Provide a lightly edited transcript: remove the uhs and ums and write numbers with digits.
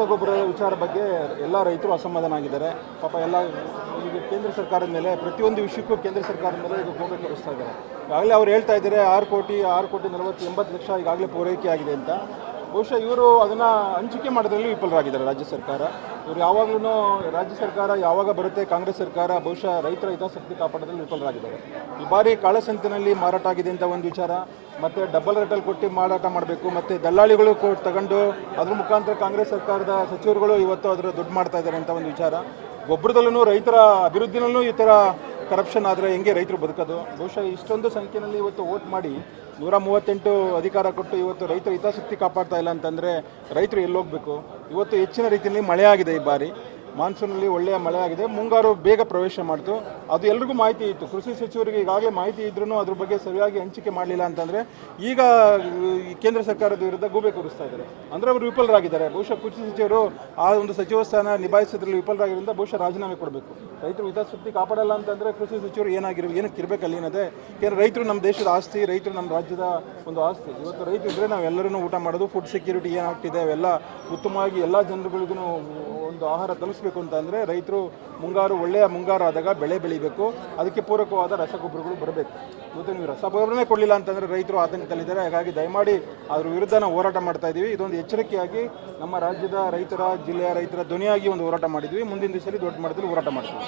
ರಸಗೊಬ್ಬರ ವಿಚಾರ ಬಗ್ಗೆ ಎಲ್ಲ ರೈತರು ಅಸಮಾಧಾನ ಆಗಿದ್ದಾರೆ. ಪಾಪ ಎಲ್ಲ ಈಗ ಕೇಂದ್ರ ಸರ್ಕಾರದ ಮೇಲೆ ಪ್ರತಿಯೊಂದು ವಿಷಯಕ್ಕೂ ಕೇಂದ್ರ ಸರ್ಕಾರದ ಮೇಲೆ ಇದು ಗೋಬೆ ತೋರಿಸ್ತಾ ಇದ್ದಾರೆ. ಈಗಾಗಲೇ ಅವ್ರು ಹೇಳ್ತಾ ಇದ್ದಾರೆ 6 ಕೋಟಿ 80 ಲಕ್ಷ ಈಗಾಗಲೇ ಪೂರೈಕೆ ಆಗಿದೆ ಅಂತ. ಬಹುಶಃ ಇವರು ಅದನ್ನು ಹಂಚಿಕೆ ಮಾಡೋದ್ರಲ್ಲಿ ವಿಫಲರಾಗಿದ್ದಾರೆ ರಾಜ್ಯ ಸರ್ಕಾರ. ಇವರು ಯಾವಾಗಲೂ ರಾಜ್ಯ ಸರ್ಕಾರ ಯಾವಾಗ ಬರುತ್ತೆ ಕಾಂಗ್ರೆಸ್ ಸರ್ಕಾರ ಬಹುಶಃ ರೈತರ ಹಿತಾಸಕ್ತಿ ಕಾಪಾಡೋದ್ರಲ್ಲಿ ವಿಫಲರಾಗಿದ್ದಾರೆ. ಈ ಬಾರಿ ಕಾಳಸಂತಿನಲ್ಲಿ ಮಾರಾಟ ಆಗಿದೆ ಅಂತ ಒಂದು ವಿಚಾರ, ಮತ್ತು ಡಬಲ್ ರೇಟಲ್ಲಿ ಕೊಟ್ಟು ಮಾರಾಟ ಮಾಡಬೇಕು, ಮತ್ತು ದಲ್ಲಾಳಿಗಳು ತಗೊಂಡು ಅದ್ರ ಮುಖಾಂತರ ಕಾಂಗ್ರೆಸ್ ಸರ್ಕಾರದ ಸಚಿವರುಗಳು ಇವತ್ತು ಅದರ ದುಡ್ಡು ಮಾಡ್ತಾ ಇದ್ದಾರೆ ಅಂತ ಒಂದು ವಿಚಾರ. ಗೊಬ್ಬರದಲ್ಲೂ ರೈತರ ಅಭಿವೃದ್ಧಿನಲ್ಲೂ ಈ ಥರ ಕರಪ್ಷನ್ ಆದರೆ ಹೆಂಗೆ ರೈತರು ಬದುಕೋದು? ಬಹುಶಃ ಇಷ್ಟೊಂದು ಸಂಖ್ಯೆಯಲ್ಲಿ ಇವತ್ತು ವೋಟ್ ಮಾಡಿ 138 ಅಧಿಕಾರ ಕೊಟ್ಟು ಇವತ್ತು ರೈತರ ಹಿತಾಸಕ್ತಿ ಕಾಪಾಡ್ತಾ ಇಲ್ಲ ಅಂತಂದರೆ ರೈತರು ಎಲ್ಲೋಗಬೇಕು? ಇವತ್ತು ಹೆಚ್ಚಿನ ರೀತಿಯಲ್ಲಿ ಮಳೆ ಆಗಿದೆ. ಈ ಬಾರಿ ಮಾನ್ಸೂನಲ್ಲಿ ಒಳ್ಳೆಯ ಮಳೆ ಆಗಿದೆ, ಮುಂಗಾರು ಬೇಗ ಪ್ರವೇಶ ಮಾಡ್ತು. ಅದು ಎಲ್ರಿಗೂ ಮಾಹಿತಿ ಇತ್ತು. ಕೃಷಿ ಸಚಿವರಿಗೆ ಈಗಾಗಲೇ ಮಾಹಿತಿ ಇದ್ರೂ ಅದ್ರ ಬಗ್ಗೆ ಸರಿಯಾಗಿ ಹಂಚಿಕೆ ಮಾಡಲಿಲ್ಲ ಅಂತಂದರೆ ಈಗ ಈ ಕೇಂದ್ರ ಸರ್ಕಾರದ ವಿರುದ್ಧ ಗೂಬೆ ಕೂರಿಸ್ತಾ ಇದ್ದಾರೆ. ಅಂದರೆ ಅವರು ವಿಫಲರಾಗಿದ್ದಾರೆ. ಬಹುಶಃ ಕೃಷಿ ಸಚಿವರು ಆ ಒಂದು ಸಚಿವ ಸ್ಥಾನ ನಿಭಾಯಿಸೋದ್ರಲ್ಲಿ ವಿಫಲರಾಗಿರೋದ್ರಿಂದ ಬಹುಶಃ ರಾಜೀನಾಮೆ ಕೊಡಬೇಕು. ರೈತರು ಹಿತಾಸಕ್ತಿ ಕಾಪಾಡಲ್ಲ ಅಂತಂದರೆ ಕೃಷಿ ಸಚಿವರು ಏನಕ್ಕೆ ಇರಬೇಕು ಅಲ್ಲಿನದೇ? ಯಾಕೆಂದರೆ ರೈತರು ನಮ್ಮ ದೇಶದ ಆಸ್ತಿ, ರೈತರು ನಮ್ಮ ರಾಜ್ಯದ ಒಂದು ಆಸ್ತಿ. ಇವತ್ತು ರೈತರು ಇದ್ದರೆ ನಾವೆಲ್ಲರೂ ಊಟ ಮಾಡೋದು. ಫುಡ್ ಸೆಕ್ಯೂರಿಟಿ ಏನಾಗ್ತಿದೆ ಅವೆಲ್ಲ ಉತ್ತಮವಾಗಿ ಎಲ್ಲ ಜನರುಗಳಿಗೂ ಒಂದು ಆಹಾರ ತಲುಪಿಸಬೇಕು ಅಂತಂದರೆ ರೈತರು ಒಳ್ಳೆಯ ಮುಂಗಾರು ಆದಾಗ ಬೆಳೆ ಬೆಳಿಬೇಕು, ಅದಕ್ಕೆ ಪೂರಕವಾದ ರಸಗೊಬ್ಬರಗಳು ಬರಬೇಕು. ಇವತ್ತು ನೀವು ರಸಗೊಬ್ಬರನೇ ಕೊಡಲಿಲ್ಲ ಅಂತಂದರೆ ರೈತರು ಆತಂಕದಲ್ಲಿದ್ದಾರೆ. ಹಾಗಾಗಿ ದಯಮಾಡಿ ಅದ್ರ ವಿರುದ್ಧ ನಾವು ಹೋರಾಟ ಮಾಡ್ತಾ ಇದ್ದೀವಿ. ಇದೊಂದು ಎಚ್ಚರಿಕೆಯಾಗಿ ನಮ್ಮ ರಾಜ್ಯದ ರೈತರ, ಜಿಲ್ಲೆಯ ರೈತರ ಧ್ವನಿಯಾಗಿ ಒಂದು ಹೋರಾಟ ಮಾಡಿದ್ವಿ. ಮುಂದಿನ ದಿವಸದಲ್ಲಿ ದೊಡ್ಡ ಮಟ್ಟದಲ್ಲಿ ಹೋರಾಟ ಮಾಡ್ತೀವಿ.